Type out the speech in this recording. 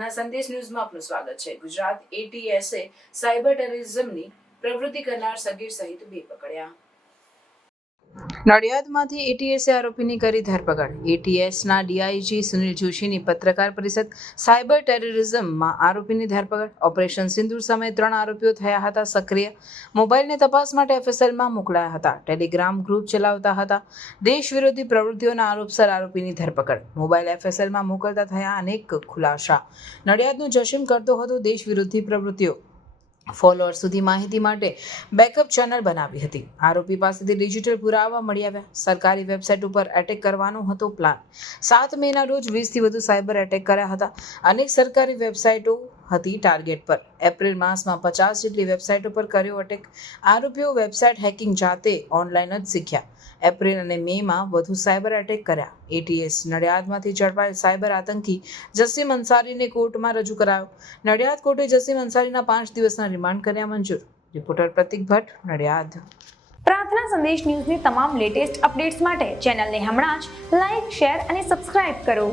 પ્રાર્થના સંદેશ ન્યૂઝમાં આપનું સ્વાગત છે। ગુજરાત એટીએસે સાયબર ટેરરિઝમની પ્રવૃત્તિ કરનાર સગીર સહિત 2 પકડ્યા। નડિયાદમાંથી એટીએસે આરોપીની કરી ધરપકડ। એટીએસના ડીઆઈજી સુનિલ જોશીની પત્રકાર પરિષદ। સાયબર ટેરરિઝમમાં આરોપીની ધરપકડ। ઓપરેશન સિંદૂર સમયે 3 આરોપીઓ થયા હતા સક્રિય। મોબાઈલની તપાસ માટે એફએસએલમાં મોકલાયા હતા। ટેલિગ્રામ ગ્રુપ ચલાવતા હતા। દેશ વિરોધી પ્રવૃત્તિઓના આરોપસર આરોપીની ધરપકડ। મોબાઈલ એફએસએલમાં મોકલતા થયા અનેક ખુલાસા। નડિયાદનું જશીમ કરતો હતો દેશ વિરોધી પ્રવૃત્તિઓ। ફોલોઅર સુધી માહિતી માટે બેકઅપ ચેનલ બનાવી હતી। આરોપી પાસેથી ડિજિટલ પુરાવા મળી આવ્યા। સરકારી વેબસાઇટ ઉપર એટેક કરવાનો હતો પ્લાન। 7 મેના રોજ 20થી વધુ સાયબર એટેક કર્યા હતા। અનેક સરકારી વેબસાઇટો હતી ટાર્ગેટ પર। એપ્રિલ માસમાં 50 જેટલી વેબસાઇટો પર કર્યો અટેક। આરોપીઓ વેબસાઇટ હેકિંગ જાતે ઓનલાઈન જ શીખ્યા। એપ્રિલ અને મેમાં વધુ સાયબર એટેક કર્યા। એટીએસ નડિયાદમાંથી ઝડપાયેલ સાયબર આતંકી જસીમ અંસારીને કોર્ટમાં રજૂ કરાયો। નડિયાદ કોર્ટે જસીમ અંસારીના 5 દિવસના રિમાન્ડ કર્યા મંજૂર। રિપોર્ટર પ્રતિક ભટ્ટ, નડિયાદ। પ્રાર્થના સંદેશ ન્યૂઝની તમામ લેટેસ્ટ અપડેટ્સ માટે ચેનલને હમણાં જ લાઈક, શેર અને સબસ્ક્રાઇબ કરો।